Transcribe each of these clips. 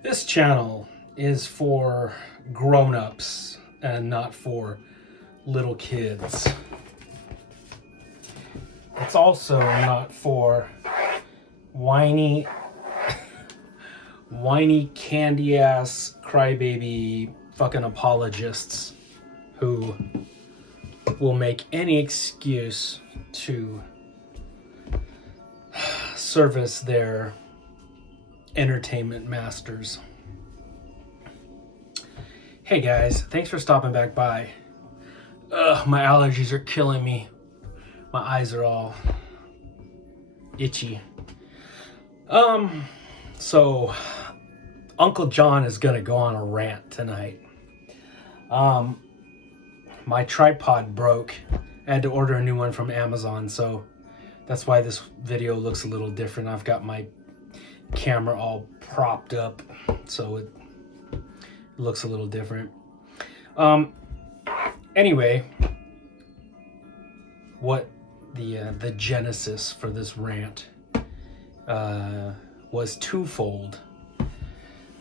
This channel is for grown-ups and not for little kids. It's also not for whiny candy-ass crybaby fucking apologists who will make any excuse to service their entertainment masters. Hey guys, thanks for stopping back by. My allergies are killing me. My eyes are all itchy. So Uncle John is gonna go on a rant tonight. My tripod broke. I had to order a new one from Amazon, so that's why this video looks a little different. I've got my camera all propped up, so it looks a little different. Anyway, what the genesis for this rant was twofold.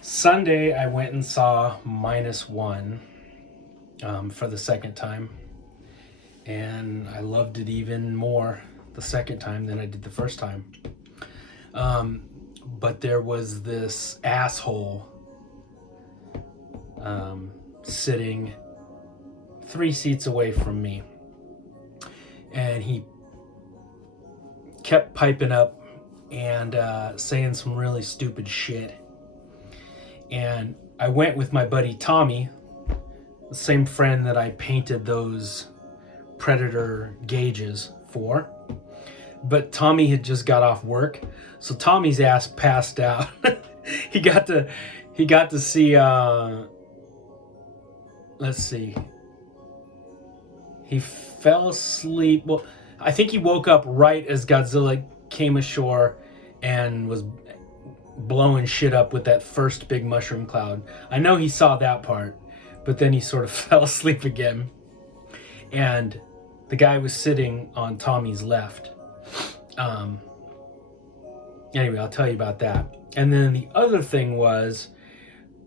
Sunday, I went and saw -1 for the second time, and I loved it even more the second time than I did the first time. But there was this asshole sitting 3 seats away from me, and he kept piping up and saying some really stupid shit. And I went with my buddy Tommy, the same friend that I painted those predator gauges for. But Tommy had just got off work, so Tommy's ass passed out. he got to see let's see. He fell asleep. Well, I think he woke up right as Godzilla came ashore and was blowing shit up with that first big mushroom cloud. I know he saw that part, but then he sort of fell asleep again. And the guy was sitting on Tommy's left. Anyway, I'll tell you about that. And then the other thing was,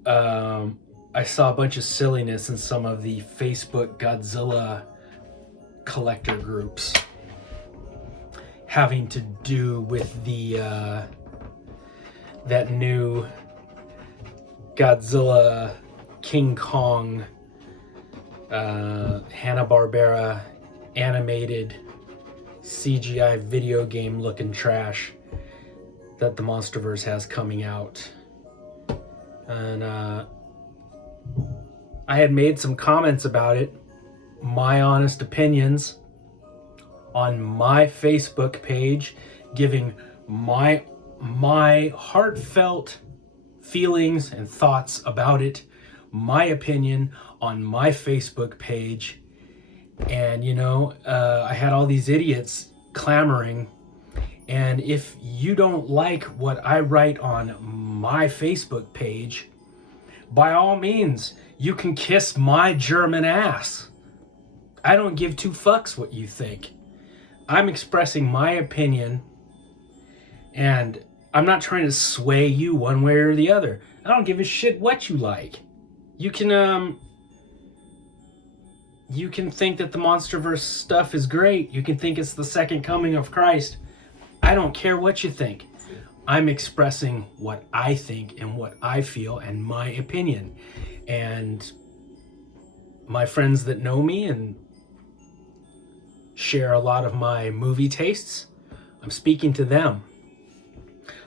I saw a bunch of silliness in some of the Facebook Godzilla collector groups having to do with the that new Godzilla King Kong Hanna-Barbera animated CGI video game looking trash that the Monsterverse has coming out. And I had made some comments about it, my honest opinions, on my Facebook page, giving my heartfelt feelings and thoughts about it, my opinion on my Facebook page. And I had all these idiots clamoring, and if you don't like what I write on my Facebook page, by all means, you can kiss my German ass. I don't give 2 fucks what you think. I'm expressing my opinion, and I'm not trying to sway you one way or the other. I don't give a shit what you like. You can think that the Monsterverse stuff is great. You can think it's the second coming of Christ. I don't care what you think. I'm expressing what I think and what I feel and my opinion. And my friends that know me and share a lot of my movie tastes, I'm speaking to them.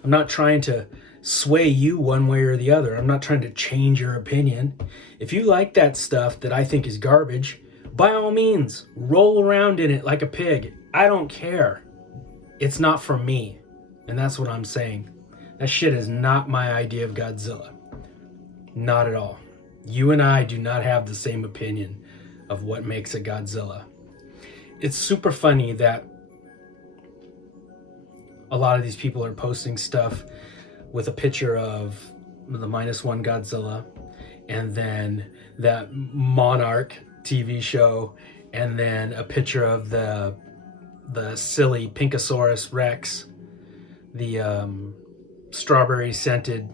I'm not trying to sway you one way or the other. I'm not trying to change your opinion. If you like that stuff that I think is garbage, by all means, roll around in it like a pig. I don't care. It's not for me. And that's what I'm saying. That shit is not my idea of Godzilla. Not at all. You and I do not have the same opinion of what makes a Godzilla. It's super funny that a lot of these people are posting stuff with a picture of the -1 Godzilla, and then that Monarch TV show, and then a picture of the silly Pinkasaurus Rex, the strawberry scented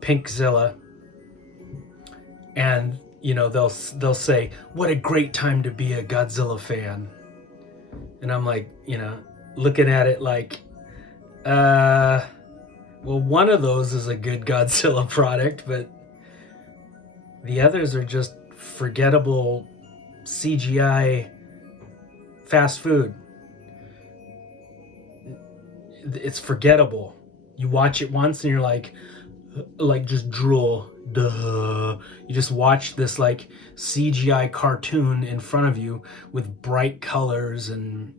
Pinkzilla, and you know they'll say, "What a great time to be a Godzilla fan," and I'm like, you know, looking at it like, well, one of those is a good Godzilla product, but the others are just forgettable CGI fast food. It's forgettable. You watch it once and you're like just drool. Duh. You just watch this like CGI cartoon in front of you with bright colors, and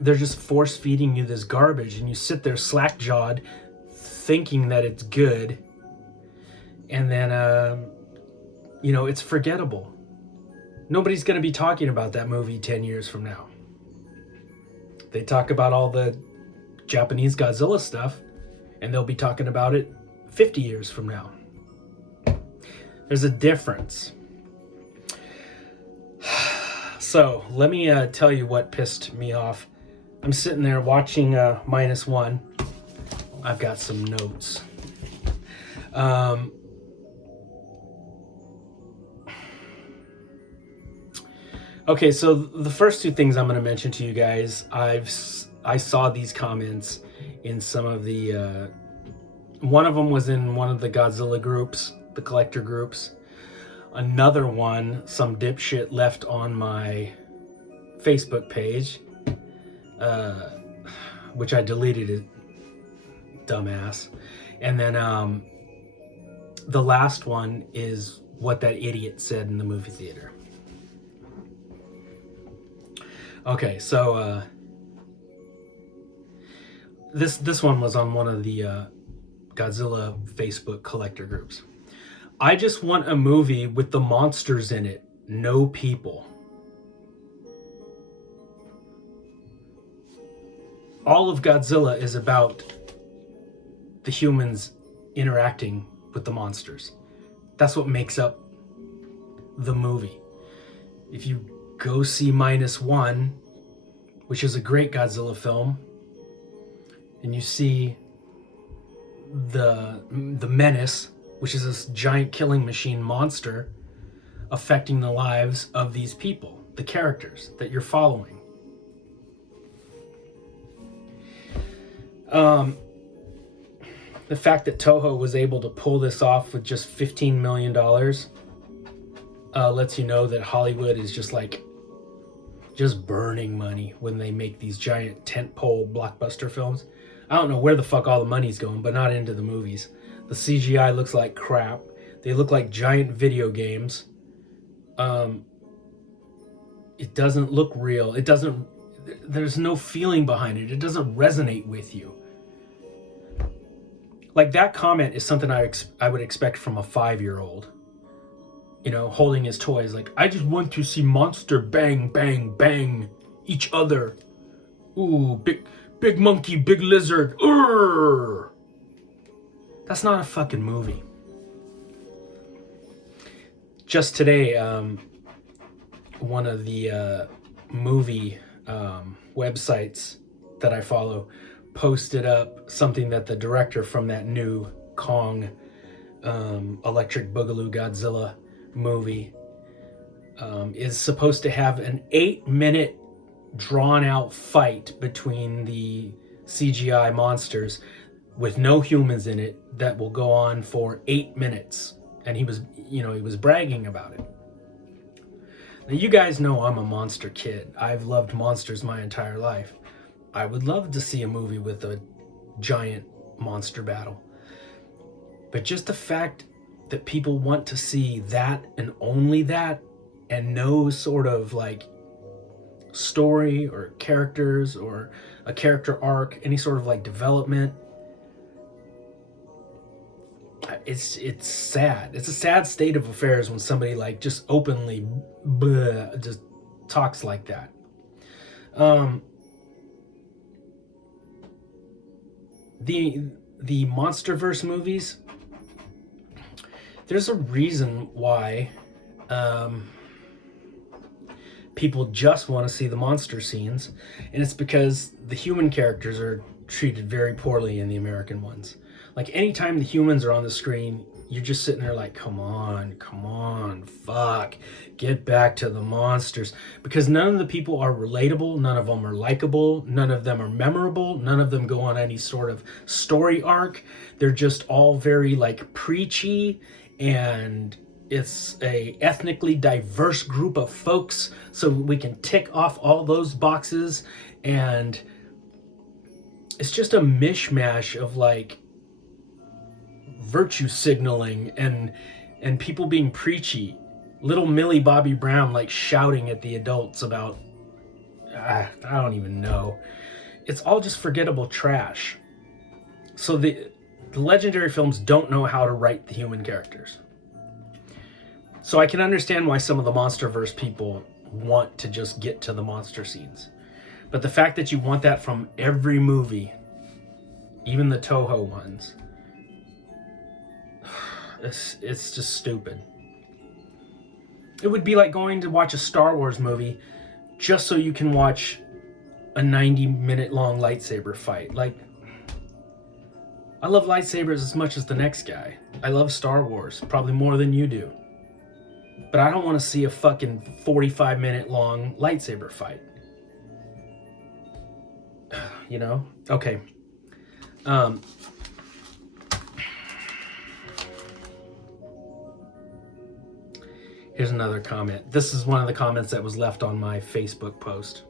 they're just force feeding you this garbage, and you sit there slack-jawed thinking that it's good, and then you know, it's forgettable. Nobody's going to be talking about that movie 10 years from now. They talk about all the Japanese Godzilla stuff, and they'll be talking about it 50 years from now. There's a difference. So let me tell you what pissed me off. I'm sitting there watching -1. I've got some notes. Okay, so the first two things I'm going to mention to you guys, I saw these comments in some of the, one of them was in one of the Godzilla groups, the collector groups. Another one, some dipshit left on my Facebook page, which I deleted it, dumbass. And then the last one is what that idiot said in the movie theater. Okay, so this one was on one of the Godzilla Facebook collector groups. I just want a movie with the monsters in it, no people. All of Godzilla is about the humans interacting with the monsters. That's what makes up the movie. If you go see -1, which is a great Godzilla film, and you see the menace, which is this giant killing machine monster affecting the lives of these people, the characters that you're following. The fact that Toho was able to pull this off with just $15 million lets you know that Hollywood is just burning money when they make these giant tentpole blockbuster films. I don't know where the fuck all the money's going, but not into the movies. The CGI looks like crap. They look like giant video games. It doesn't look real. There's no feeling behind it. It doesn't resonate with you. Like, that comment is something I would expect from a 5-year-old. You know, holding his toys, like, I just want to see monster bang, bang, bang each other. Ooh, big monkey, big lizard. Urgh. That's not a fucking movie. Just today, one of the movie websites that I follow posted up something that the director from that new Kong Electric-Boogaloo Godzilla movie is supposed to have an 8-minute drawn-out fight between the CGI monsters with no humans in it that will go on for 8 minutes. And he was bragging about it. Now, you guys know I'm a monster kid. I've loved monsters my entire life. I would love to see a movie with a giant monster battle. But just the fact that people want to see that and only that, and no sort of like story or characters or a character arc, any sort of like development, it's sad. It's a sad state of affairs when somebody like just openly just talks like that. The MonsterVerse movies, there's a reason why people just want to see the monster scenes, and it's because the human characters are treated very poorly in the American ones. Like anytime the humans are on the screen, you're just sitting there like, come on, fuck, get back to the monsters. Because none of the people are relatable, none of them are likable, none of them are memorable, none of them go on any sort of story arc. They're just all very like preachy, and it's a ethnically diverse group of folks, so we can tick off all those boxes, and it's just a mishmash of like virtue signaling and people being preachy. Little Millie Bobby Brown like shouting at the adults about I don't even know. It's all just forgettable trash. So the legendary films don't know how to write the human characters. So I can understand why some of the MonsterVerse people want to just get to the monster scenes. But the fact that you want that from every movie, even the Toho ones, it's just stupid. It would be like going to watch a Star Wars movie just so you can watch a 90-minute long lightsaber fight. Like, I love lightsabers as much as the next guy. I love Star Wars, probably more than you do. But I don't want to see a fucking 45-minute long lightsaber fight. You know? Okay. Here's another comment. This is one of the comments that was left on my Facebook post.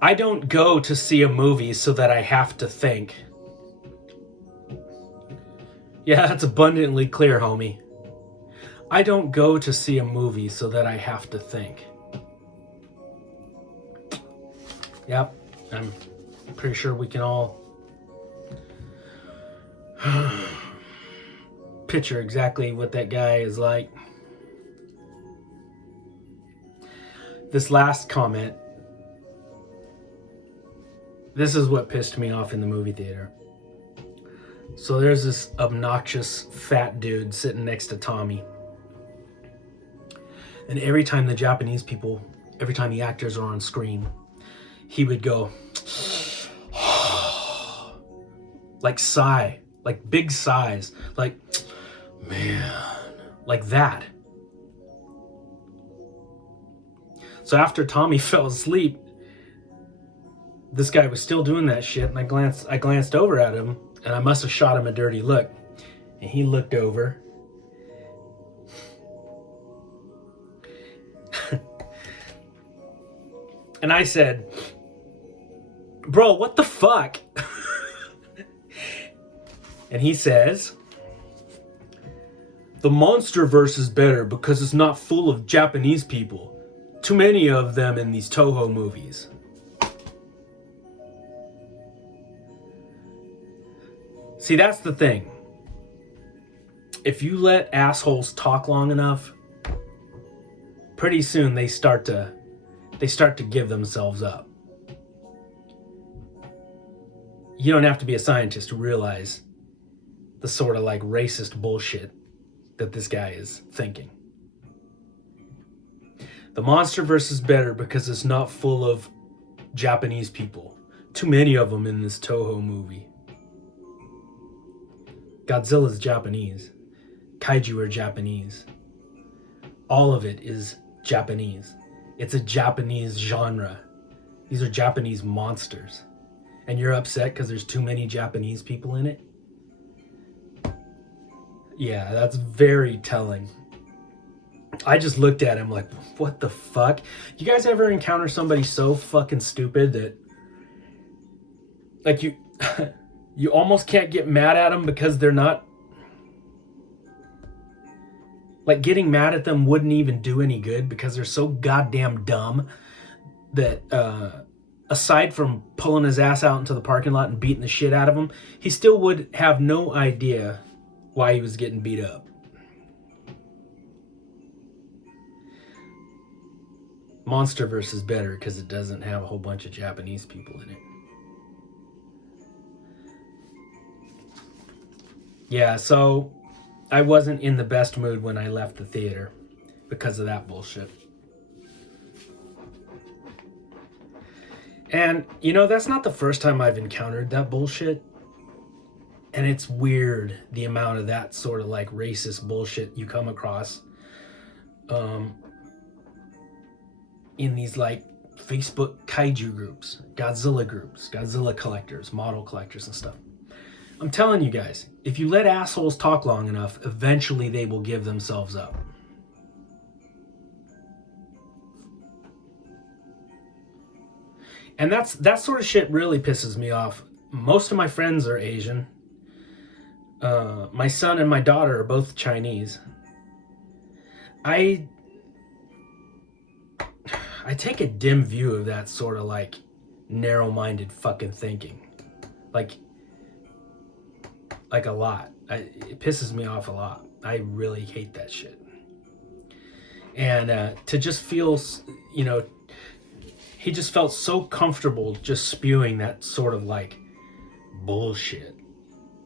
I don't go to see a movie so that I have to think. Yeah, that's abundantly clear, homie. I don't go to see a movie so that I have to think. Yep, I'm pretty sure we can all picture exactly what that guy is like. This last comment, this is what pissed me off in the movie theater. So there's this obnoxious fat dude sitting next to Tommy. And every time the Japanese people, every time the actors are on screen, he would go, like sigh, like big sighs, like, man, like that. So after Tommy fell asleep, this guy was still doing that shit, and I glanced over at him, and I must have shot him a dirty look. And he looked over. And I said, bro, what the fuck? And he says, the MonsterVerse is better because it's not full of Japanese people. Too many of them in these Toho movies. See, that's the thing. If you let assholes talk long enough, pretty soon they start to give themselves up. You don't have to be a scientist to realize the sort of like racist bullshit that this guy is thinking. The MonsterVerse is better because it's not full of Japanese people. Too many of them in this Toho movie. Godzilla's Japanese. Kaiju are Japanese. All of it is Japanese. It's a Japanese genre. These are Japanese monsters. And you're upset because there's too many Japanese people in it? Yeah, that's very telling. I just looked at him like, what the fuck? You guys ever encounter somebody so fucking stupid that like you almost can't get mad at them because they're not, like, getting mad at them wouldn't even do any good because they're so goddamn dumb that aside from pulling his ass out into the parking lot and beating the shit out of him, he still would have no idea why he was getting beat up. MonsterVerse is better because it doesn't have a whole bunch of Japanese people in it. Yeah, so I wasn't in the best mood when I left the theater because of that bullshit. And, you know, that's not the first time I've encountered that bullshit. And it's weird the amount of that sort of like racist bullshit you come across in these like Facebook kaiju groups, Godzilla collectors, model collectors and stuff. I'm telling you guys, if you let assholes talk long enough, eventually they will give themselves up. And that sort of shit really pisses me off. Most of my friends are Asian. My son and my daughter are both Chinese. I take a dim view of that sort of like narrow-minded fucking thinking. Like a lot. It pisses me off a lot. I really hate that shit. And to just feel, you know, he just felt so comfortable just spewing that sort of like bullshit.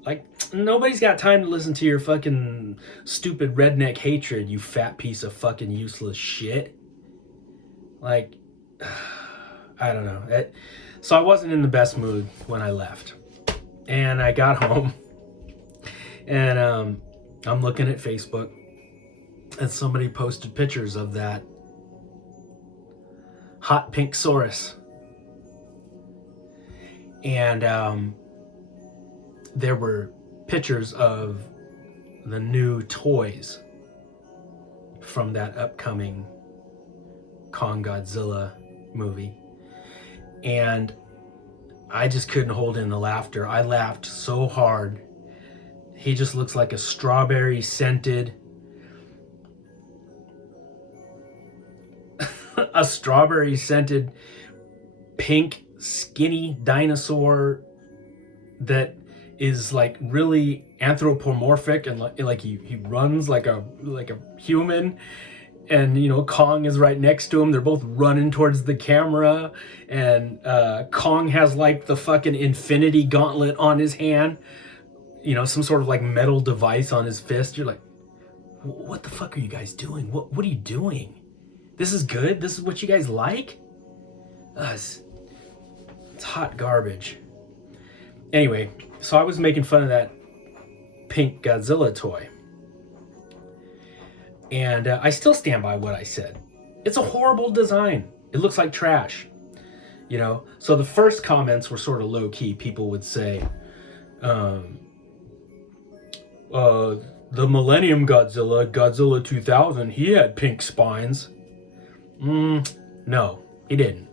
Like, nobody's got time to listen to your fucking stupid redneck hatred, you fat piece of fucking useless shit. Like, I don't know. So I wasn't in the best mood when I left. And I got home. And I'm looking at Facebook. And somebody posted pictures of that hot Pinkasaurus. And there were pictures of the new toys from that upcoming Kong Godzilla movie. And I just couldn't hold in the laughter. I laughed so hard. He just looks like a strawberry scented pink skinny dinosaur that is like really anthropomorphic and like he runs like a human, and you know Kong is right next to him. They're both running towards the camera, and Kong has like the fucking infinity gauntlet on his hand, you know, some sort of like metal device on his fist. You're like, what the fuck are you guys doing? What are you doing? This is good? This is what you guys like? It's hot garbage. Anyway, so I was making fun of that pink Godzilla toy. And I still stand by what I said. It's a horrible design. It looks like trash. You know? So the first comments were sort of low-key. People would say, the Millennium Godzilla 2000, he had pink spines. No, he didn't.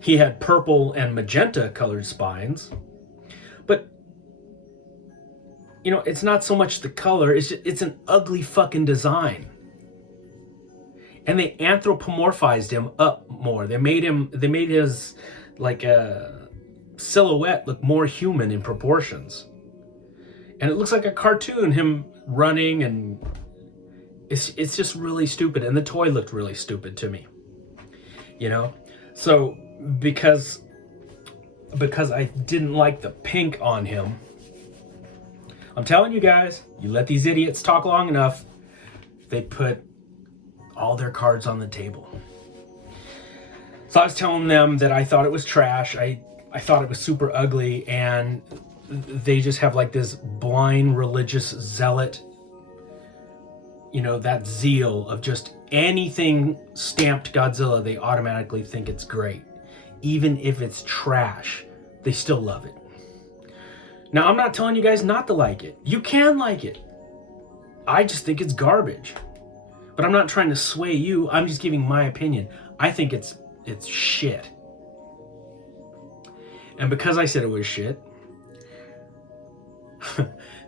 He had purple and magenta colored spines. But, you know, it's not so much the color, it's an ugly fucking design. And they anthropomorphized him up more. They made his, like, a silhouette look more human in proportions. And it looks like a cartoon, him running, and it's just really stupid. And the toy looked really stupid to me. You know? So, because I didn't like the pink on him, I'm telling you guys, you let these idiots talk long enough, they put all their cards on the table. So I was telling them that I thought it was trash. I thought it was super ugly, and they just have like this blind religious zealot, you know, that zeal of just anything stamped Godzilla, they automatically think it's great. Even if it's trash, they still love it. Now, I'm not telling you guys not to like it. You can like it. I just think it's garbage. But I'm not trying to sway you. I'm just giving my opinion. I think it's shit. And because I said it was shit,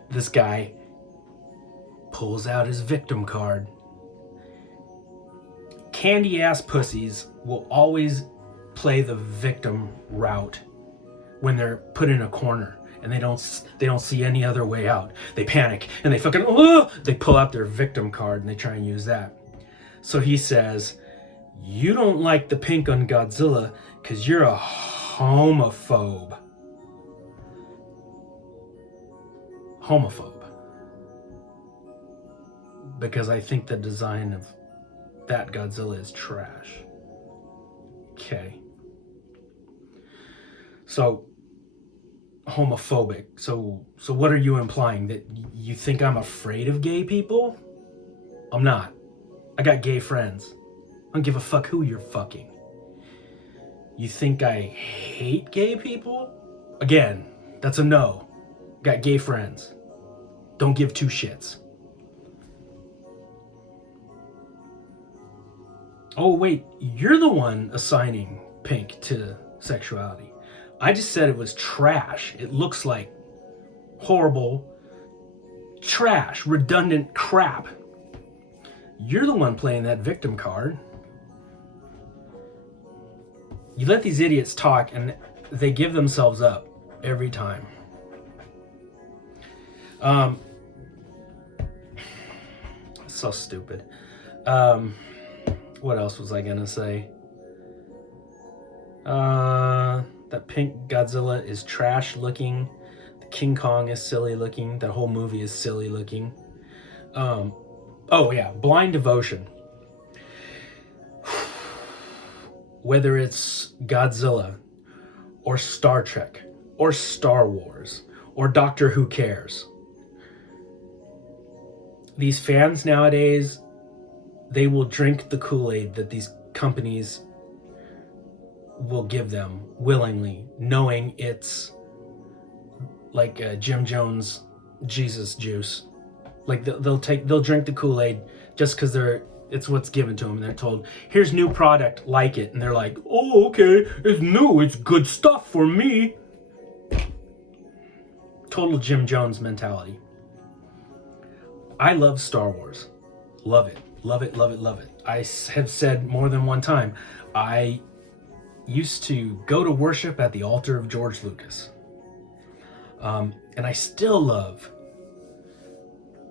this guy pulls out his victim card. Candy ass pussies will always play the victim route when they're put in a corner and they don't see any other way out. They panic and they fucking they pull out their victim card and they try and use that. So he says, "You don't like the pink on Godzilla because you're a homophobe." Homophobe. Because I think the design of that Godzilla is trash. Okay. So, homophobic. So what are you implying? That you think I'm afraid of gay people? I'm not. I got gay friends. I don't give a fuck who you're fucking. You think I hate gay people? Again, that's a no. Got gay friends. Don't give two shits. Oh wait, you're the one assigning pink to sexuality. I just said it was trash. It looks like horrible trash, redundant crap. You're the one playing that victim card. You let these idiots talk and they give themselves up every time. So stupid. What else was I gonna say? That pink Godzilla is trash looking. The King Kong is silly looking. That whole movie is silly looking. Oh yeah, blind devotion. Whether it's Godzilla or Star Trek or Star Wars or Doctor Who Cares. These fans nowadays, they will drink the Kool-Aid that these companies will give them willingly, knowing it's like Jim Jones Jesus juice. Like they'll drink the Kool-Aid just because it's what's given to them, and they're told, here's new product, like it, and they're like, oh, okay, it's new, it's good stuff for me. Total Jim Jones mentality. I love Star Wars. Love it. Love it, love it, love it. I have said more than one time, I used to go to worship at the altar of George Lucas. And I still love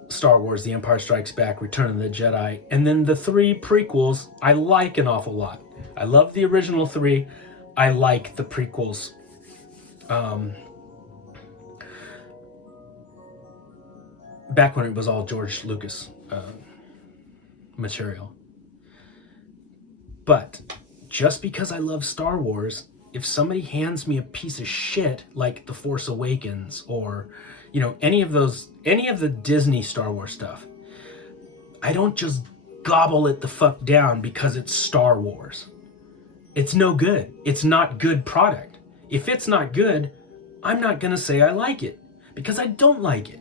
Star Wars, The Empire Strikes Back, Return of the Jedi, and then the 3 prequels I like an awful lot. I love the original 3. I like the prequels. Back when it was all George Lucas material. But just because I love Star Wars, if somebody hands me a piece of shit like The Force Awakens or, any of the Disney Star Wars stuff, I don't just gobble it the fuck down because it's Star Wars. It's no good. It's not good product. If it's not good, I'm not gonna say I like it because I don't like it.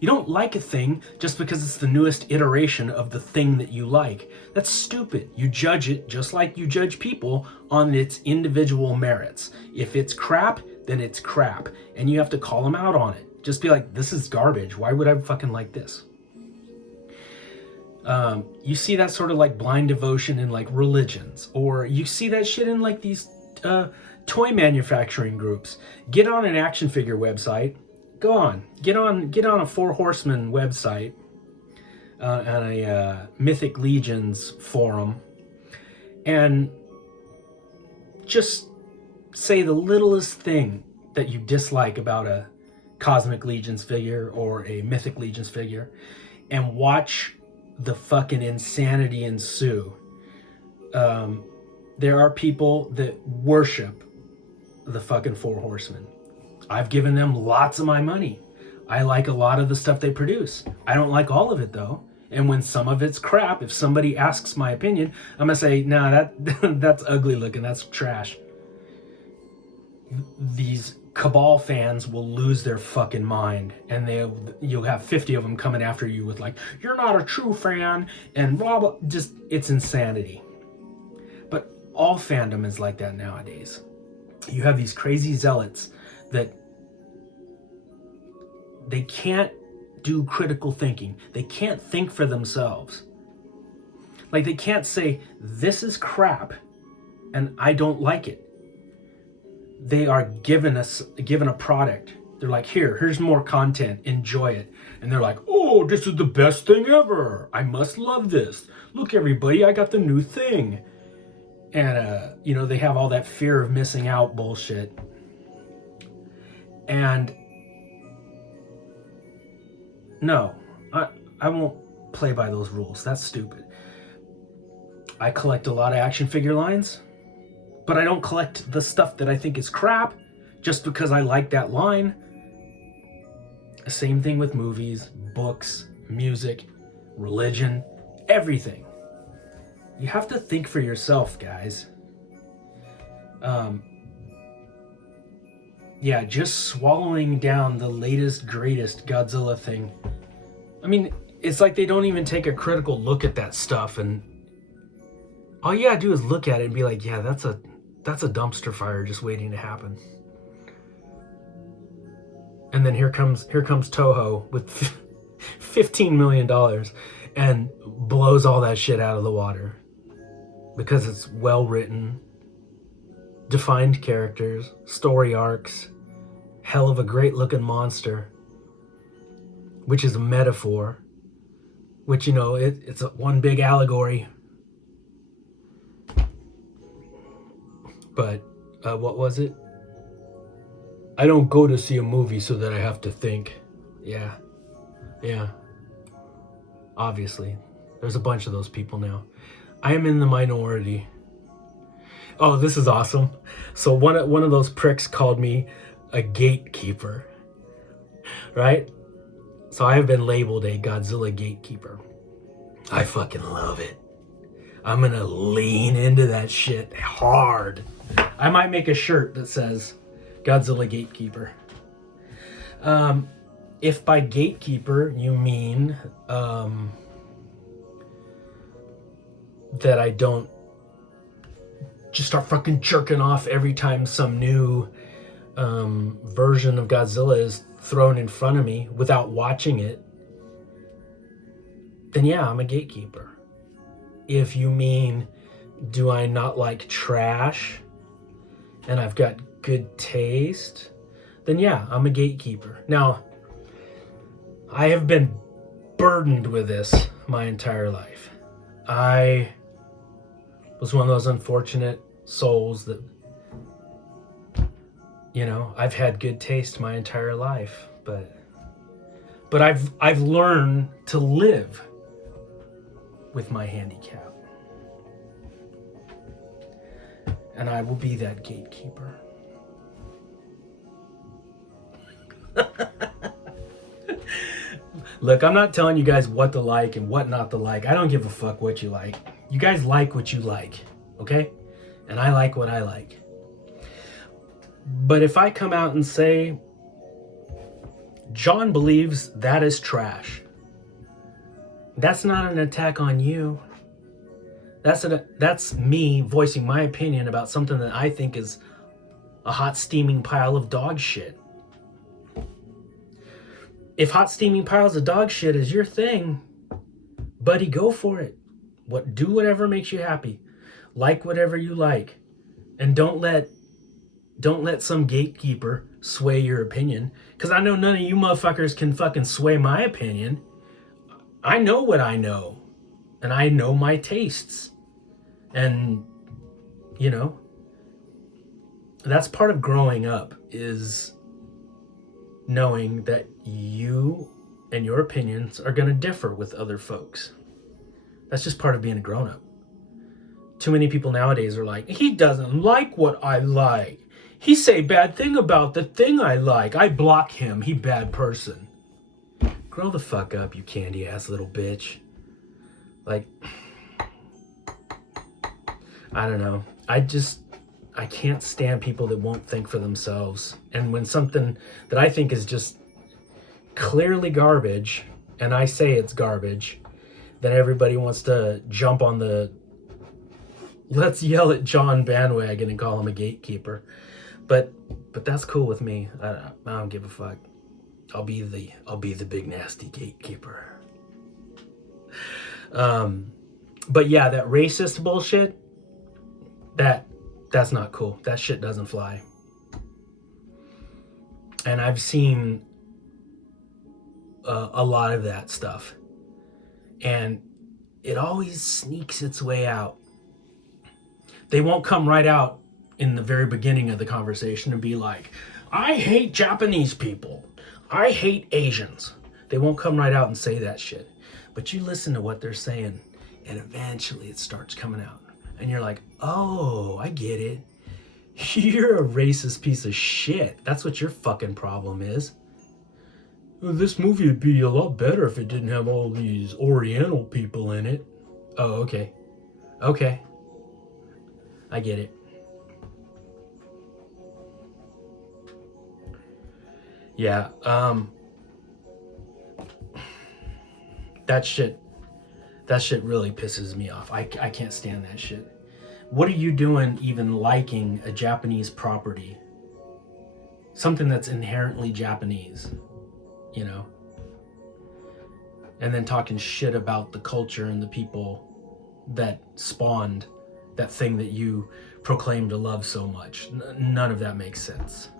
You don't like a thing just because it's the newest iteration of the thing that you like. That's stupid. You judge it just like you judge people on its individual merits. If it's crap, then it's crap. And you have to call them out on it. Just be like, this is garbage. Why would I fucking like this? You see that sort of like blind devotion in like religions, or you see that shit in like these toy manufacturing groups. Get on an action figure website. Go on, get on a Four Horsemen website, on a Mythic Legions forum, and just say the littlest thing that you dislike about a Cosmic Legions figure or a Mythic Legions figure, and watch the fucking insanity ensue. There are people that worship the fucking Four Horsemen. I've given them lots of my money. I like a lot of the stuff they produce. I don't like all of it though. And when some of it's crap, if somebody asks my opinion, I'm gonna say, nah, that's ugly looking, that's trash. These Cabal fans will lose their fucking mind, and you'll have 50 of them coming after you with like, you're not a true fan, and blah, blah. Just, it's insanity. But all fandom is like that nowadays. You have these crazy zealots that they can't do critical thinking. They can't think for themselves. Like, they can't say, this is crap and I don't like it. They are given a product. They're like, here's more content, enjoy it. And they're like, oh, this is the best thing ever. I must love this. Look, everybody, I got the new thing. And, they have all that fear of missing out bullshit. And no, I won't play by those rules. That's stupid. I collect a lot of action figure lines, but I don't collect the stuff that I think is crap just because I like that line. Same thing with movies, books, music, religion, everything. You have to think for yourself, guys. Yeah, just swallowing down the latest, greatest Godzilla thing. I mean, it's like they don't even take a critical look at that stuff, and all you gotta do is look at it and be like, yeah, that's a dumpster fire just waiting to happen. And then here comes Toho with $15 million and blows all that shit out of the water because it's well written, defined characters, story arcs, hell of a great looking monster, which is a metaphor, which, you know, it's one big allegory. But what was it? I don't go to see a movie so that I have to think. Yeah. Obviously. There's a bunch of those people now. I am in the minority. Oh, this is awesome. So one of those pricks called me a gatekeeper. Right? So I have been labeled a Godzilla gatekeeper. I fucking love it. I'm gonna lean into that shit hard. I might make a shirt that says Godzilla Gatekeeper. If by gatekeeper you mean that I don't just start fucking jerking off every time some new version of Godzilla is thrown in front of me without watching it, then yeah, I'm a gatekeeper. If you mean, do I not like trash and I've got good taste, then yeah, I'm a gatekeeper. Now, I have been burdened with this my entire life. I was one of those unfortunate souls that, you know, I've had good taste my entire life, but I've learned to live with my handicap. And I will be that gatekeeper. Look, I'm not telling you guys what to like and what not to like. I don't give a fuck what you like. You guys like what you like, okay? And I like what I like. But if I come out and say, John believes that is trash, that's not an attack on you. That's me voicing my opinion about something that I think is a hot steaming pile of dog shit. If hot steaming piles of dog shit is your thing, buddy, go for it. Do whatever makes you happy. Like whatever you like. And don't let some gatekeeper sway your opinion. Because I know none of you motherfuckers can fucking sway my opinion. I know what I know. And I know my tastes. And, you know, that's part of growing up, is knowing that you and your opinions are going to differ with other folks. That's just part of being a grown-up. Too many people nowadays are like, he doesn't like what I like. He say bad thing about the thing I like. I block him. He bad person. Grow the fuck up, you candy-ass little bitch. Like, I don't know. I can't stand people that won't think for themselves. And when something that I think is just clearly garbage, and I say it's garbage, then everybody wants to jump on the let's yell at John bandwagon and call him a gatekeeper. But that's cool with me. I don't give a fuck. I'll be the big nasty gatekeeper. But yeah, that racist bullshit, that's not cool. That shit doesn't fly. And I've seen a lot of that stuff. And it always sneaks its way out. They won't come right out in the very beginning of the conversation and be like, I hate Japanese people. I hate Asians. They won't come right out and say that shit. But you listen to what they're saying, and eventually it starts coming out. And you're like, oh, I get it. You're a racist piece of shit. That's what your fucking problem is. This movie would be a lot better if it didn't have all these Oriental people in it. Oh, okay. Okay. I get it. Yeah, that shit really pisses me off. I can't stand that shit. What are you doing even liking a Japanese property? Something that's inherently Japanese, you know? And then talking shit about the culture and the people that spawned that thing that you proclaim to love so much. None of that makes sense.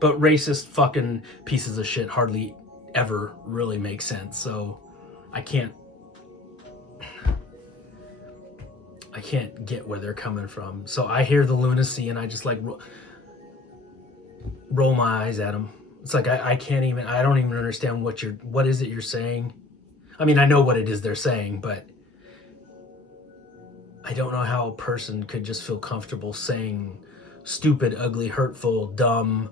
But racist fucking pieces of shit hardly ever really make sense, so I can't get where they're coming from. So I hear the lunacy and I just like roll my eyes at them. It's like I don't even understand what is it you're saying. I mean, I know what it is they're saying, but I don't know how a person could just feel comfortable saying stupid, ugly, hurtful, dumb,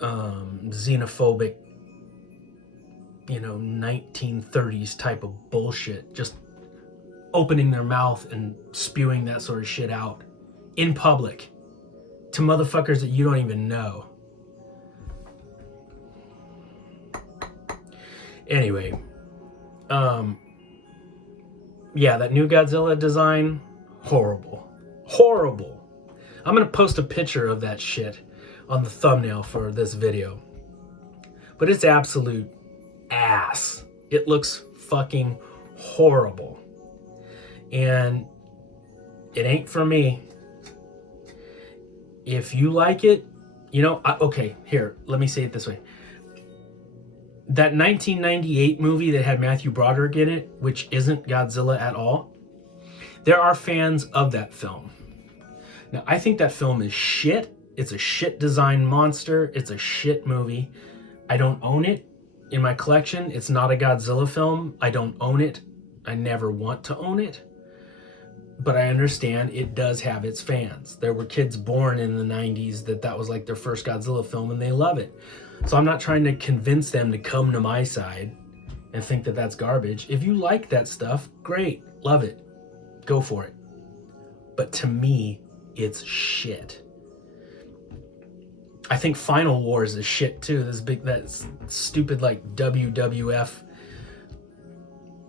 xenophobic, 1930s type of bullshit, just opening their mouth and spewing that sort of shit out in public to motherfuckers that you don't even know. Anyway, yeah, that new Godzilla design, horrible. I'm gonna post a picture of that shit on the thumbnail for this video. But it's absolute ass. It looks fucking horrible. And it ain't for me. If you like it, okay, here, let me say it this way. That 1998 movie that had Matthew Broderick in it, which isn't Godzilla at all, there are fans of that film. Now, I think that film is shit. It's a shit designed monster. It's a shit movie. I don't own it in my collection. It's not a Godzilla film. I don't own it. I never want to own it. But I understand it does have its fans. There were kids born in the 90s that was like their first Godzilla film and they love it. So I'm not trying to convince them to come to my side and think that that's garbage. If you like that stuff, great. Love it. Go for it. But to me, it's shit. I think Final Wars is shit too. That stupid like WWF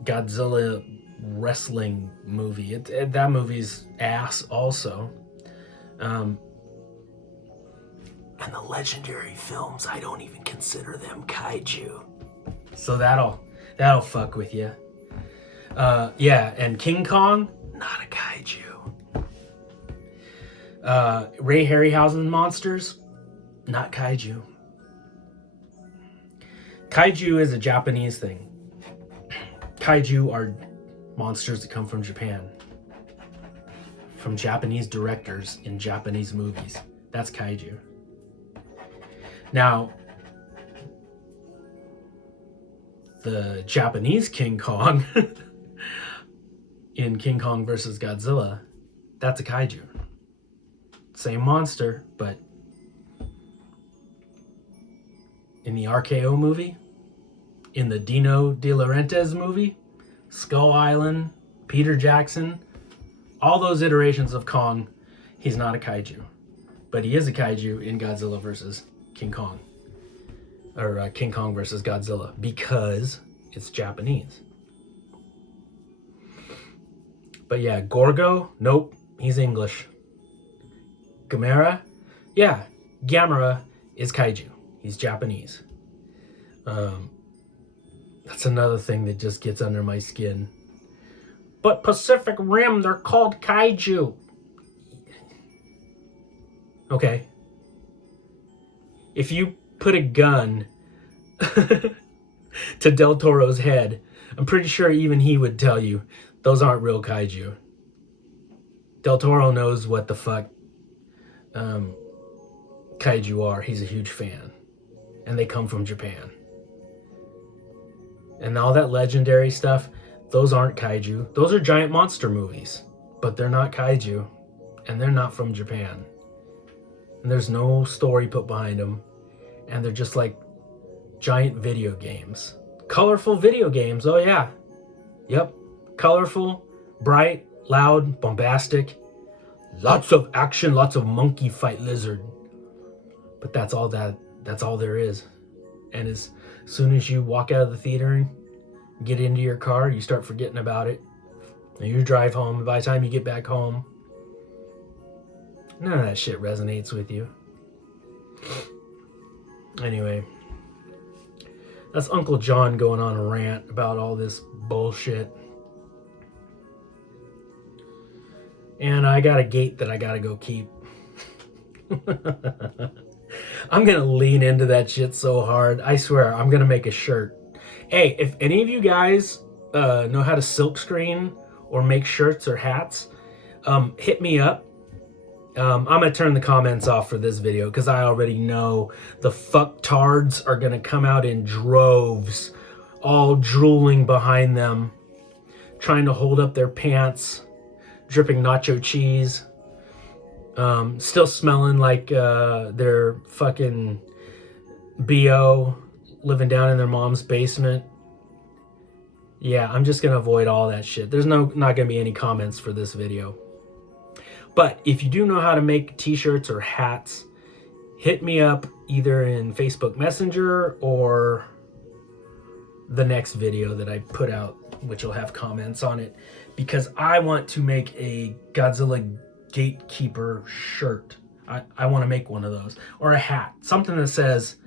Godzilla wrestling movie. That movie's ass also. And the legendary films, I don't even consider them kaiju. So that'll fuck with you. Yeah, and King Kong, not a kaiju. Ray Harryhausen monsters, not kaiju. Kaiju is a Japanese thing. Kaiju are monsters that come from Japan. From Japanese directors in Japanese movies. That's kaiju. Now, the Japanese King Kong in King Kong versus Godzilla, that's a kaiju. Same monster, but in the RKO movie, in the Dino De Laurentiis movie, Skull Island, Peter Jackson, all those iterations of Kong, he's not a kaiju. But he is a kaiju in Godzilla versus King Kong. Or King Kong versus Godzilla, because it's Japanese. But yeah, Gorgo, nope, he's English. Gamera, yeah, Gamera is kaiju. He's Japanese. That's another thing that just gets under my skin. But Pacific Rim, they're called kaiju. Okay. If you put a gun to Del Toro's head, I'm pretty sure even he would tell you those aren't real kaiju. Del Toro knows what the fuck kaiju are. He's a huge fan. And they come from Japan. And all that legendary stuff, those aren't kaiju. Those are giant monster movies. But they're not kaiju. And they're not from Japan. and there's no story put behind them, and they're just like giant video games. Colorful video games, oh yeah. Yep, colorful, bright, loud, bombastic. Lots of action, lots of monkey fight lizard. But that's all there is. And as soon as you walk out of the theater and get into your car, you start forgetting about it. And you drive home, and by the time you get back home, none of that shit resonates with you. Anyway, that's Uncle John going on a rant about all this bullshit. And I got a gate that I gotta go keep. I'm gonna lean into that shit so hard. I swear, I'm gonna make a shirt. Hey, if any of you guys know how to silkscreen or make shirts or hats, hit me up. I'm gonna turn the comments off for this video because I already know the fucktards are gonna come out in droves, all drooling behind them, trying to hold up their pants, dripping nacho cheese, still smelling like they're fucking BO living down in their mom's basement. Yeah, I'm just gonna avoid all that shit. There's not gonna be any comments for this video. But if you do know how to make t-shirts or hats, hit me up either in Facebook Messenger or the next video that I put out, which will have comments on it, because I want to make a Godzilla Gatekeeper shirt. I want to make one of those, or a hat, something that says,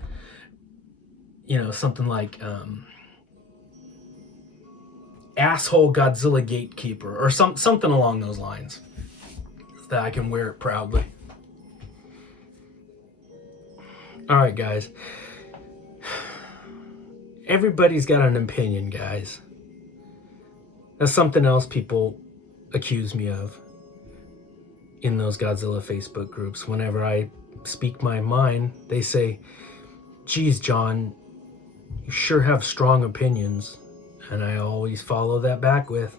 you know, something like asshole Godzilla Gatekeeper, or something along those lines, that I can wear it proudly. All right, guys. Everybody's got an opinion, guys. That's something else people accuse me of in those Godzilla Facebook groups. Whenever I speak my mind, they say, geez, John, you sure have strong opinions. And I always follow that back with,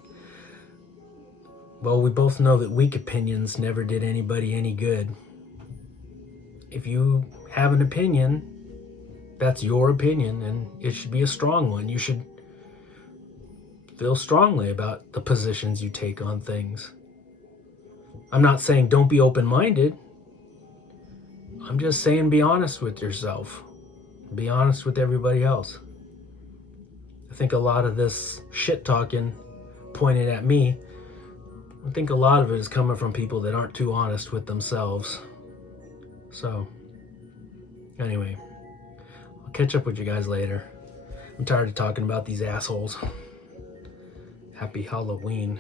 well, we both know that weak opinions never did anybody any good. If you have an opinion, that's your opinion, and it should be a strong one. You should feel strongly about the positions you take on things. I'm not saying don't be open-minded. I'm just saying be honest with yourself. Be honest with everybody else. I think a lot of this shit-talking pointed at me, I think a lot of it is coming from people that aren't too honest with themselves. So, anyway, I'll catch up with you guys later. I'm tired of talking about these assholes. Happy Halloween.